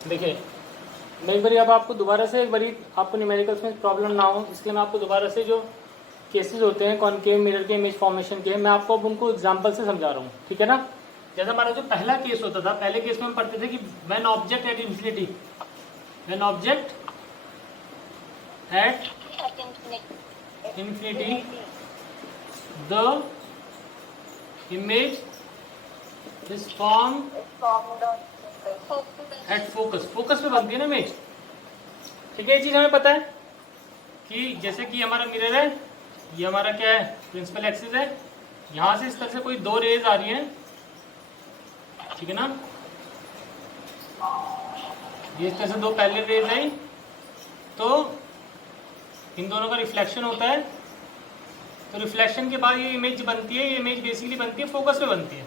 देखिए, मैं एक बारी अब आपको दोबारा से एक बारी आपको न्यूमेरिकल्स में प्रॉब्लम ना हो, इसलिए मैं आपको दोबारा से जो केसेस होते हैं कॉनकेव मिरर के इमेज फॉर्मेशन के, मैं आपको अब उनको एग्जांपल से समझा रहा हूँ, ठीक है ना। जैसे हमारा जो पहला केस होता था, पहले केस में हम पढ़ते थे कि when object at infinity, when object at infinity the image is form at focus, focus पे बनती है ना इमेज, ठीक है। ये चीज हमें पता है कि जैसे कि हमारा मिरर है, ये हमारा क्या है, प्रिंसिपल एक्सिस है, यहां से इस तरह से कोई दो रेज आ रही हैं, ठीक है ना। ये इस तरह से दो पैरेलल रेज आई, तो इन दोनों का रिफ्लेक्शन होता है, तो रिफ्लेक्शन के बाद ये इमेज बनती है, ये इमेज बेसिकली बनती है फोकस पे बनती है,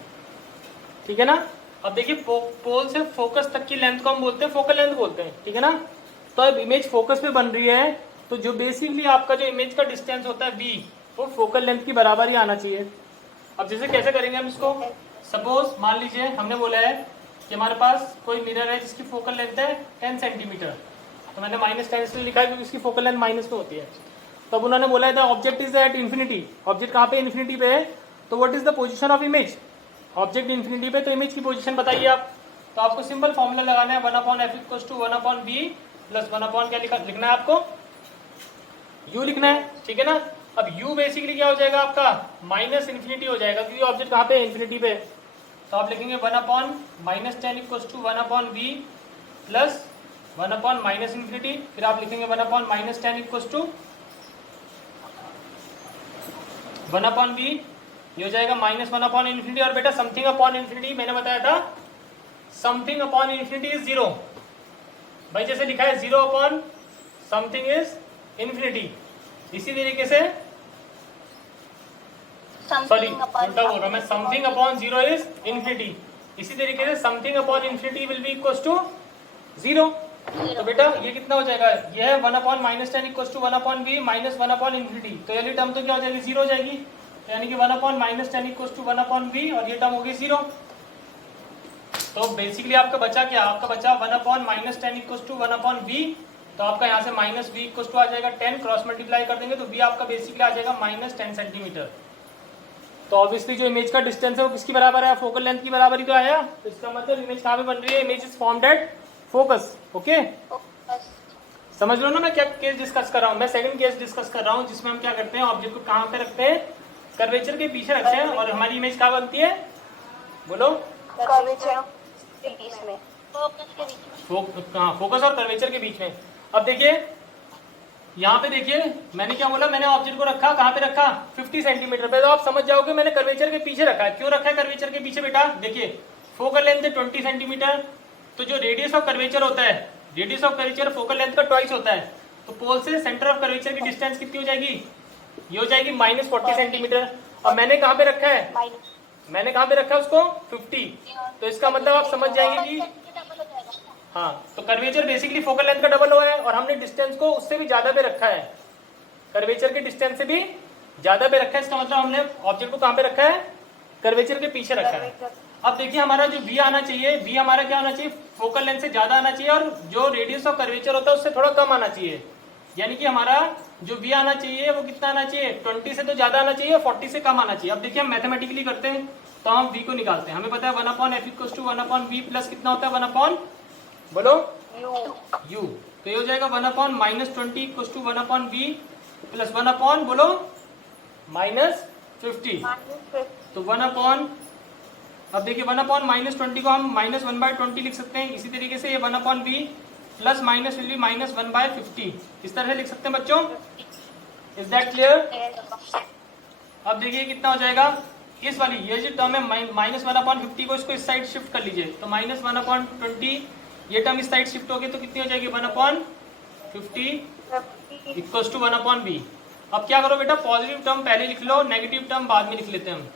ठीक है ना। अब देखिए, पोल से फोकस तक की लेंथ को हम बोलते हैं फोकल लेंथ बोलते हैं, ठीक है ना। तो अब इमेज फोकस पे बन रही है, तो जो बेसिकली आपका जो इमेज का डिस्टेंस होता है v, वो फोकल लेंथ की बराबर ही आना चाहिए। अब जैसे कैसे करेंगे हम इसको, सपोज मान लीजिए हमने बोला है कि हमारे पास कोई मिरर है जिसकी फोकल लेंथ है 10 सेंटीमीटर, तो मैंने -10 इसलिए लिखा है क्योंकि इसकी फोकल लेंथ माइनस में होती है। तब उन्होंने बोला है the object is at infinity, object कहाँ पे, इन्फिनिटी पे है, तो what is the position of image, object infinity पे, तो इमेज की पोजीशन बताइए आप। तो आपको सिंपल फॉर्मूला लगाना है 1/f = 1/v प्लस 1 क्या लिखना है आपको, u लिखना है, ठीक है ना। अब u बेसिकली क्या हो जाएगा आपका, -इन्फिनिटी हो जाएगा क्योंकि ऑब्जेक्ट कहाँ पे, इन्फिनिटी पे। तो आप लिखेंगे 1/-10 = 1/v प्लस 1/-इन्फिनिटी, फिर आप लिखेंगे 1/-10 = 1/v, ये हो जाएगा -1/इन्फिनिटी। और बेटा समथिंग अपॉन इन्फिनिटी मैंने बताया था, समथिंग अपॉन इन्फिनिटी इज 0, भाई जैसे लिखा है 0 अपॉन समथिंग इज इन्फिनिटी, इसी तरीके से सॉरी उल्टा बोल रहा मैं, समथिंग अपॉन 0 इज इन्फिनिटी, इसी तरीके से something upon infinity will be equal to 0। तो बेटा ये कितना हो जाएगा, ये है 1/-10 = 1/v माइनस 1/इन्फिनिटी, तो ये टर्म तो क्या हो जाएगी, 0 हो जाएगी, यानी कि 1/-10 = 1/v और ये टर्म होगी 0। तो बेसिकली आपका बचा क्या, आपका बचा 1/-10 = 1/v, तो आपका यहाँ से -v = आ जाएगा 10, क्रॉस मल्टीप्लाई कर देंगे तो v आपका बेसिकली आ जाएगा -10 सेंटीमीटर। तो ऑब्वियसली जो इमेज का डिस्टेंस है वो किसकी बराबर है, फोकल लेंथ की बराबर ही तो आया, तो इसका मतलब इमेज कहाँ पे बन रही है, image is formed at focus. Okay, समझ लो ना मैं क्या केस डिस्कस कर रहा हूँ, मैं सेकंड केस डिस्कस कर रहा हूँ जिसमें हम क्या करते हैं, ऑब्जेक्ट को कहाँ पे रखते हैं, कर्वेचर के पीछे रखते हैं, और हमारी इमेज कहाँ बनती है, बोलो, कर्वेचर के बीच में, फोकस और कर्वेचर के बीच में। अब देखिए यहाँ पे देखिए मैंने क्या बोला, मैंने ऑब्जेक्ट को रखा कहाँ पे रखा, 50 सेंटीमीटर पे, तो आप समझ जाओगे मैंने कर्वेचर के पीछे रखा है। क्यों रखा है कर्वेचर के पीछे बेटा, देखिए फोकल लेंथ है 20 सेंटीमीटर, तो जो रेडियस ऑफ कर्वेचर होता है, radius of curvature focal length का ट्वाइस होता है, तो पोल से सेंटर ऑफ कर्वेचर की डिस्टेंस कितनी हो जाएगी, ये हो जाएगी -40 सेंटीमीटर। और मैंने कहाँ पे रखा है, मैंने कहाँ पे रखा है उसको 50, तो इसका मतलब आप समझ जाएंगे कि हाँ, तो कर्वेचर बेसिकली फोकल लेंथ का डबल हुआ है, और हमने डिस्टेंस को उससे भी ज्यादा पे रखा है, कर्वेचर के डिस्टेंस से भी ज्यादा पे रखा है, इसका मतलब हमने ऑब्जेक्ट को कहाँ पे रखा है, कर्वेचर के पीछे रखा है। अब देखिए हमारा जो v आना चाहिए, v हमारा क्या होना चाहिए, फोकल लेंथ से ज्यादा आना चाहिए, और जो रेडियस ऑफ कर्वेचर होता है उससे थोड़ा कम आना चाहिए, यानी कि हमारा जो v आना चाहिए वो कितना आना चाहिए, 20 से तो ज्यादा आना चाहिए, 40 से कम आना चाहिए। अब देखिए हम मैथमेटिकली करते हैं, तो हम v को निकालते हैं, हमें पता है 1/f = 1/v प्लस कितना होता है 1/, बोलो u, तो ये हो जाएगा 1/-20 = 1/v प्लस 1/, बोलो -50, तो 1/, अब देखिए 1/-20 को हम -1/20 लिख सकते हैं, इसी तरीके से ये 1/v plus minus will B -1/50, इस तरह से लिख सकते हैं बच्चों, इज दैट क्लियर। अब देखिए कितना हो जाएगा, इस वाली ये जो टर्म है -1/50 को इसको इस साइड शिफ्ट कर लीजिए, तो -1/20 ये टर्म इस साइड शिफ्ट होगी तो कितनी हो जाएगी 1/50 = 1/v। अब क्या करो बेटा, पॉजिटिव टर्म पहले लिख लो, नेगेटिव टर्म बाद में लिख लेते हैं हम।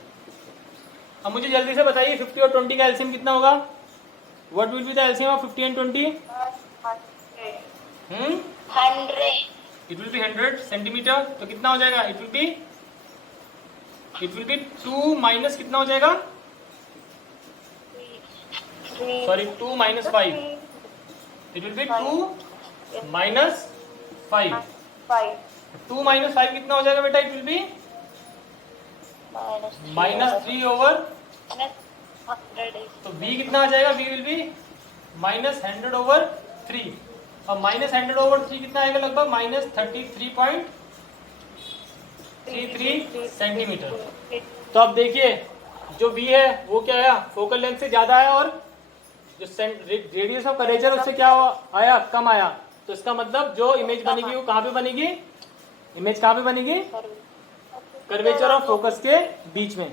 अब मुझे जल्दी से बताइए 50 और 20 का एलसीएम कितना होगा, what will be the LCM of 50 and 20, 100, it will B 100 centimetre, तो कितना हो जाएगा, इट विल बी 2 माइनस कितना हो जाएगा, sorry 2 - 5, it will B 2 minus 5। 5 2 minus 5 कितना हो जाएगा बेटा? It will be minus 3 over. तो b कितना आ जाएगा? b will be minus 100 over 3। और माइनस 100 ओवर 3 कितना आएगा? लगभग माइनस 33.33 सेंटीमीटर। तो अब देखिए जो b है वो क्या आया? फोकल लेंथ से ज्यादा है, और जो रेडियस ऑफ कर्वेचर उससे क्या आया? कम आया। तो इसका मतलब जो इमेज बनेगी वो कहाँ पे बनेगी? इमेज कहाँ पे बनेगी? कर्वेचर ऑफ फोकस के बीच में।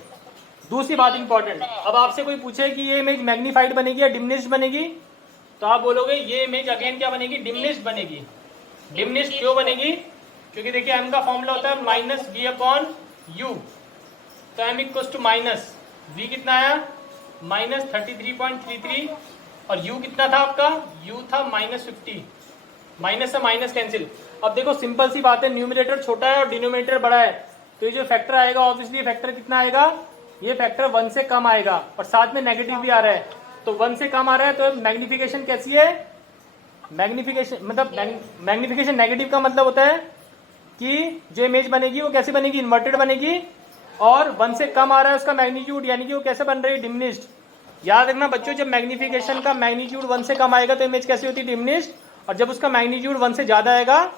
दूसरी बात इंपॉर्टेंट, अब आपसे कोई पूछे कि ये इमेज मैग्नीफाइड बनेगी या डिमिनिश्ड बनेगी, तो आप बोलोगे ये इमेज अगेन क्या बनेगी? डिमिनिश्ड बनेगी। डिमिनिश्ड क्यों बनेगी? क्योंकि देखिए m का फॉर्मूला होता है माइनस v अपॉन यू। तो m equal to minus v कितना आया? माइनस 33.33, और u कितना था आपका? u था माइनस 50। माइनस से माइनस कैंसिल। अब देखो सिंपल सी बात है, न्यूमरेटर छोटा है और डिनोमिनेटर बड़ा है, तो ये जो फैक्टर आएगा ऑब्वियसली फैक्टर कितना आएगा? ये फैक्टर 1 से कम आएगा, और साथ में नेगेटिव भी आ रहा है। तो 1 से कम आ रहा है तो मैग्निफिकेशन कैसी है? मैग्निफिकेशन मतलब मैग्निफिकेशन नेगेटिव का मतलब होता है कि जो इमेज बनेगी वो कैसे बनेगी? इन्वर्टेड बनेगी। और 1 से कम आ रहा है उसका मैग्नीट्यूड, यानी कि वो कैसे बन रही है? डिमिनिश्ड। याद रखना बच्चों, जब मैग्निफिकेशन का मैग्नीट्यूड 1 से कम आएगा तो इमेज कैसी होती है? डिमिनिश्ड। और जब उसका मैग्नीट्यूड 1 से ज्यादा आएगा,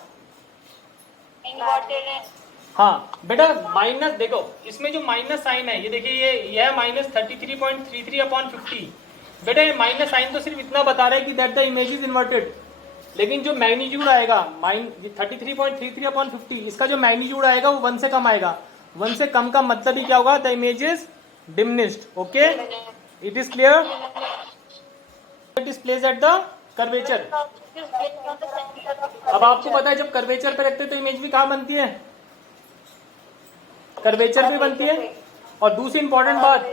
हाँ बेटा माइनस, देखो इसमें जो माइनस साइन है ये देखिए, ये है माइनस 33.33 अपॉन 50। बेटा ये माइनस साइन तो सिर्फ इतना बता रहा है कि that the image is inverted, लेकिन जो मैग्नीट्यूड आएगा 33.33 अपॉन 50, इसका जो मैग्नीट्यूड आएगा वो 1 से कम आएगा। 1 से कम का मतलब ही क्या होगा? The image is diminished. Okay, it is clear? It is placed at the curvature. अब आपको पता है जब कर्वेचर पे रखते हैं तो इमेज भी कहाँ बनती है? कर्वेचर पे बनती है। और दूसरी इंपॉर्टेंट बात,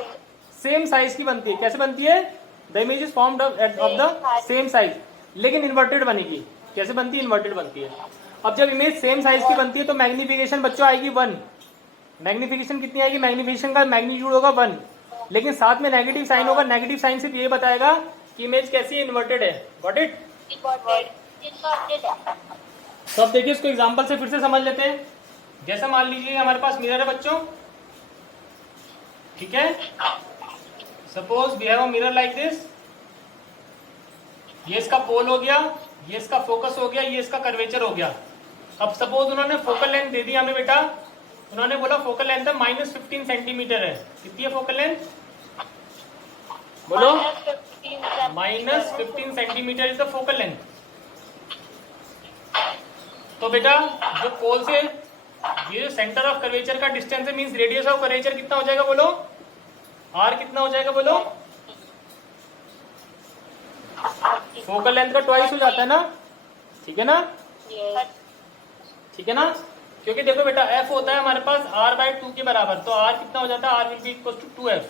सेम साइज की बनती है। कैसे बनती है? The image is formed of the same size, लेकिन इन्वर्टेड बनेगी। कैसे बनती है? इन्वर्टेड बनती है। अब जब इमेज सेम साइज की बनती है तो मैग्निफिकेशन बच्चों आएगी 1। मैग्निफिकेशन कितनी आएगी? मैग्निफिकेशन का मैग्नीट्यूड होगा 1, लेकिन साथ में नेगेटिव साइन होगा। नेगेटिव साइन सिर्फ ये बताएगा कि इमेज कैसी है? इन्वर्टेड है। Got it? तो अब देखिए इसको एग्जांपल से फिर से समझ लेते हैं। जैसा मान लीजिए हमारे पास मिरर है बच्चों, ठीक है? Suppose we have a mirror like this. ये इसका पोल हो गया, ये इसका फोकस हो गया, ये इसका कर्वेचर हो गया। अब सपोज उन्होंने फोकल लेंथ दे दी हमें बेटा, उन्होंने बोला फोकल लेंथ है माइनस 15 सेंटीमीटर है। कितनी है फोकल लेंथ? बोलो। Minus 15 centimetre is the focal length. तो बेटा जो पोल से ये जो सेंटर ऑफ कर्वेचर का डिस्टेंस है, मींस रेडियस ऑफ कर्वेचर कितना हो जाएगा? बोलो। आर कितना हो जाएगा? बोलो। फोकल लेंथ का ट्वाइस हो जाता है ना, ठीक है ना? ठीक है ना? क्योंकि देखो बेटा एफ होता है हमारे पास r/2 के बराबर, तो r कितना हो जाता है? r will be equal to 2f,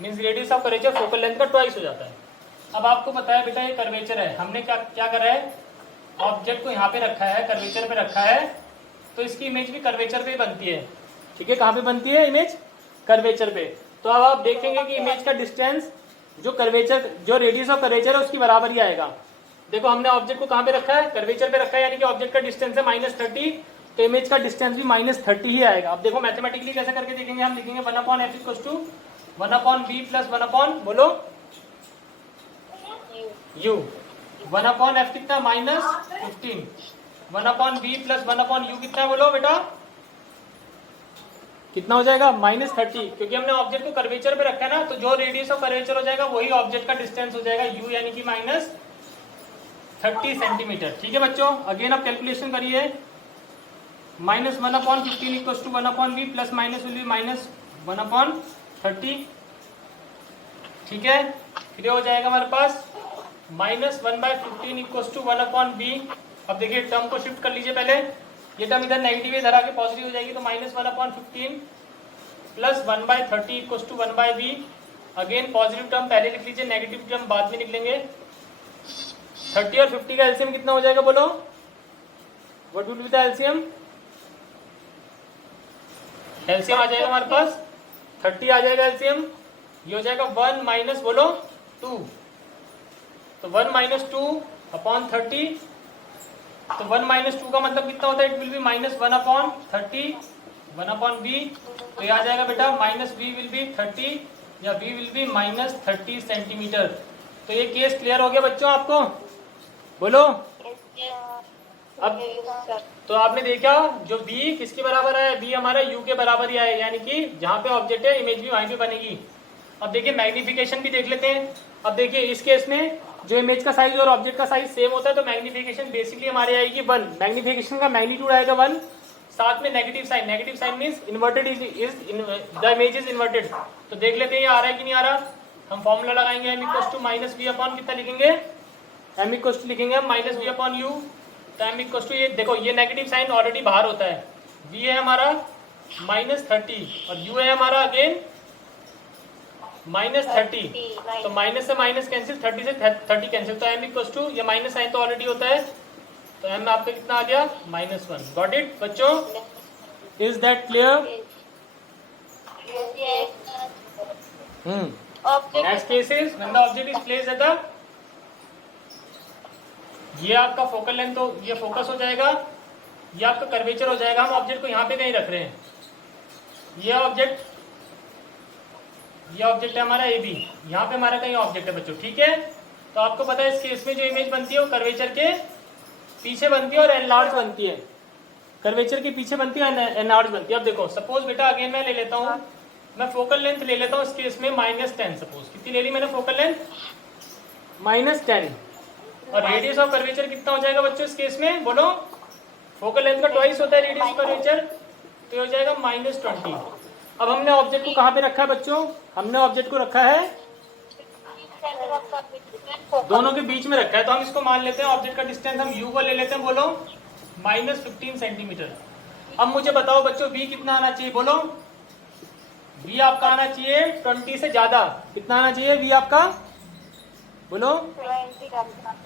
means radius of curvature focal length का ट्वाइस हो जाता है। अब आपको पता है बेटा ये कर्वेचर है, हमने क्या करा है? ऑब्जेक्ट को यहाँ पे रखा है, कर्वेचर पे रखा है, तो इसकी इमेज भी कर्वेचर पे बनती है। ठीक है, कहाँ पे बनती है इमेज? कर्वेचर पे। तो अब आप देखेंगे कि इमेज का डिस्टेंस जो कर्वेचर, जो रेडियस ऑफ कर्वेचर है उसकी बराबर ही आएगा। देखो हमने ऑब्जेक्ट को कहाँ पे रखा है? कर्वेचर पे रखा है, यानी कि ऑब्जेक्ट का डिस्टेंस है -30, तो इमेज का डिस्टेंस भी -30 ही आएगा। अब देखो मैथमेटिकली कैसे करके देखेंगे हम? लिखेंगे 1/f = 1/v + 1/, बोलो u। 1/f कितना? -15। 1/v + 1/u कितना बोलो बेटा? कितना हो जाएगा? -30, क्योंकि हमने ऑब्जेक्ट को कर्वेचर पे रखा है ना, तो जो रेडियस ऑफ कर्वेचर हो जाएगा वही ऑब्जेक्ट का डिस्टेंस हो जाएगा u, यानी कि -30 सेंटीमीटर। ठीक है बच्चों, अगेन आप कैलकुलेशन करिए। -1/15 = 1/v + माइनस विल बी -1/30। ठीक है, फिर हो जाएगा हमारे पास -1/15 = 1/v। अब देखिए टर्म को शिफ्ट कर लीजिए पहले, ये टर्म इधर नेगेटिव इधर आके पॉजिटिव हो जाएगी, तो -1/15 + 1/30 = 1/v। अगेन पॉजिटिव टर्म पहले लिख लीजिए, नेगेटिव टर्म बाद में निकलेंगे। 30 और 50 का एलसीएम कितना हो जाएगा बोलो? What will be the LCM? LCM आ जाएगा हमारे पास 30 आ जाएगा एलसीएम, ये हो जाएगा 1 - बोलो 2, तो 1 माइनस 2 अपॉन 30, तो 1 माइनस 2 का मतलब कितना होता है, it will be minus 1 upon 30, 1 upon b, तो ये आ जाएगा बेटा माइनस बी विल बी 30 या b will be minus 30 centimetre. तो ये केस क्लियर हो गया बच्चों आपको, बोलो। अब तो आपने देखा जो b किसके बराबर है, b हमारा u के बराबर ही आया, यानी कि जहां पे ऑब्जेक्ट है इमेज भी वहीं पे बनेगी। अब देखिए मैग्निफिकेशन भी देख लेते हैं। अब देखिए इस केस में जो इमेज का साइज और ऑब्जेक्ट का साइज सेम होता है, तो मैग्निफिकेशन बेसिकली हमारे आएगी 1, मैग्निफिकेशन का मैग्नीट्यूड आएगा 1, साथ में negative sign means inverted is the image is inverted. तो देख लेते हैं ये आ रहा है कि नहीं आ रहा। हम फॉर्मूला लगाएंगे m equals to minus v upon कितना लिखेंगे, m इक्वल्स टू लिखेंगे हम माइनस वी अपॉन यू। तो m इक्वल्स टू ये देखो ये नेगेटिव साइन ऑलरेडी बाहर होता है, v है हमारा माइनस 30 और u है हमारा अगेन माइनस 30, तो माइनस से माइनस कैंसिल, 30 से 30 कैंसिल, तो m इक्वल्स टू ये माइनस साइन तो ऑलरेडी होता है, तो m आपका कितना आ गया -1। गॉट इट बच्चों, is that clear? Next case is when the object is placed at the, ये आपका फोकल लेंथ, तो ये फोकस हो जाएगा, ये आपका कर्वेचर हो जाएगा। हम ऑब्जेक्ट को यहाँ पे कहीं रख रहे हैं, ये ऑब्जेक्ट है हमारा ए बी, यहाँ पे हमारा कहीं ऑब्जेक्ट है बच्चों, ठीक है। तो आपको पता है इस केस में जो इमेज बनती है वो कर्वेचर के पीछे बनती है और एनलार्ज बनती है, कर्वेचर के पीछे बनती है एनलार्ज बनती है। अब देखो सपोज बेटा अगेन मैं ले लेता हूँ, मैं फोकल लेंथ ले लेता हूँ इस केस में -10, सपोज कितनी ले ली मैंने फोकल लेंथ -10, और रेडियस ऑफ कर्वेचर कितना हो जाएगा बच्चों इस केस में, बोलो। फोकल लेंथ का ट्वाइस होता है रेडियस ऑफ कर्वेचर, तो हो जाएगा -20। अब हमने ऑब्जेक्ट को कहाँ पे रखा है बच्चों, हमने ऑब्जेक्ट को रखा है दोनों के बीच में रखा है, तो हम इसको मान लेते हैं ऑब्जेक्ट का डिस्टेंस हम u को ले लेते हैं, बोलो -15 सेंटीमीटर। अब मुझे बताओ बच्चों v कितना आना चाहिए, बोलो। v आपका आना चाहिए 20 से ज्यादा, कितना आना चाहिए v आपका, बोलो,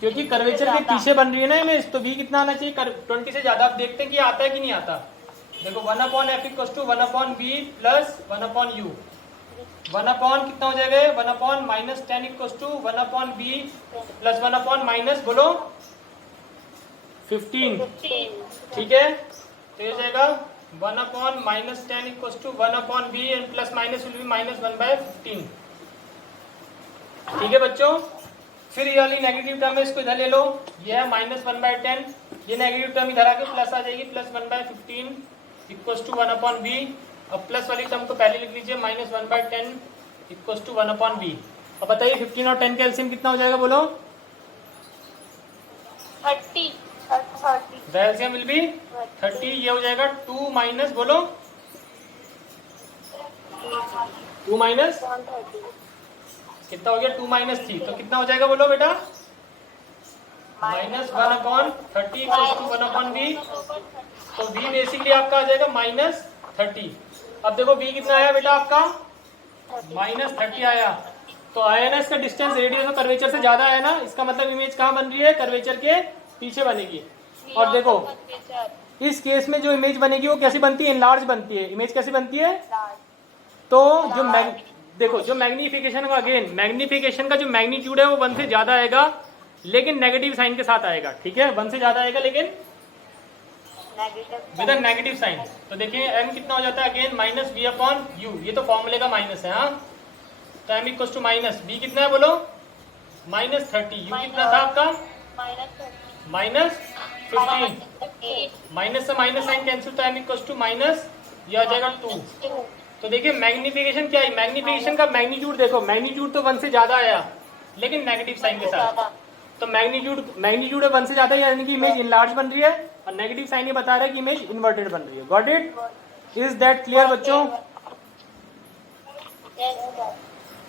क्योंकि कर्वेचर के पीछे बन रही है ना इमेज, तो v कितना आना चाहिए 20 से ज्यादा। आप देखते हैं कि आता है कि नहीं आता। देखो 1/f equals to 1/v plus 1/u, 1/ कितना हो जाएगा 1/ -10 equals to 1/v plus 1/ minus, बोलो 15, ठीक है। तो ये हो जाएगा 1/ -10 equals to 1/v and plus minus will be -1/15, ठीक है बच्चों। फिर ये वाली नेगेटिव टर्म है, इसको इधर ले लो, ये है -1/10, ये नेगेटिव टर्म इधर आके प्लस आ जाएगी, प्लस 1/15 इक्वल्स टू 1/v। अब प्लस वाली टर्म को पहले लिख लीजिए, -1/10 इक्वल्स टू 1/v। अब बताइए 15 और 10 का एलसीएम कितना हो जाएगा, बोलो। 30। द एलसीएम विल बी 30, ये हो जाएगा 2 माइनस, बोलो 2 माइनस कितना हो गया 2 माइनस 3, तो कितना हो जाएगा बोलो बेटा, -1/30 इक्वल्स टू 1/v। तो v बेसिकली आपका आ जाएगा -30। अब देखो v कितना आया बेटा आपका -30 आया, तो आया ना, इसका डिस्टेंस रेडियस और कर्वेचर से ज्यादा है ना, इसका मतलब इमेज कहाँ बन रही है, कर्वेचर के पीछे बनेगी। और देखो इस केस में जो इमेज बनेगी वो कैसी बनती है, इनलार्ज बनती है। इमेज कैसी बनती है, तो जो देखो जो मैग्निफिकेशन का, अगेन मैग्निफिकेशन का जो मैग्नीट्यूड है वो 1 से ज्यादा आएगा, लेकिन नेगेटिव साइन के साथ आएगा, ठीक है। 1 से ज्यादा आएगा लेकिन विद नेगेटिव साइन। तो देखिए m कितना हो जाता है, अगेन -v/u, ये तो फॉर्मूले का माइनस है, हाँ। तो m equals to minus v कितना है बोलो -30, u कितना था आपका -15, माइनस से माइनस साइन कैंसिल, तो m इक्वल्स टू माइनस, ये आ जाएगा 2। तो देखिए मैग्निफिकेशन क्या है, मैग्निफिकेशन का मैग्नीट्यूड देखो, मैग्नीट्यूड तो 1 से ज्यादा आया लेकिन नेगेटिव साइन के साथ, तो मैग्नीट्यूड 1 से ज्यादा, यानी कि इमेज इनलार्ज बन रही है, और नेगेटिव साइन ये बता रहा है कि इमेज इन्वर्टेड बन रही है। Got it? Is that clear बच्चों? Yes, sir.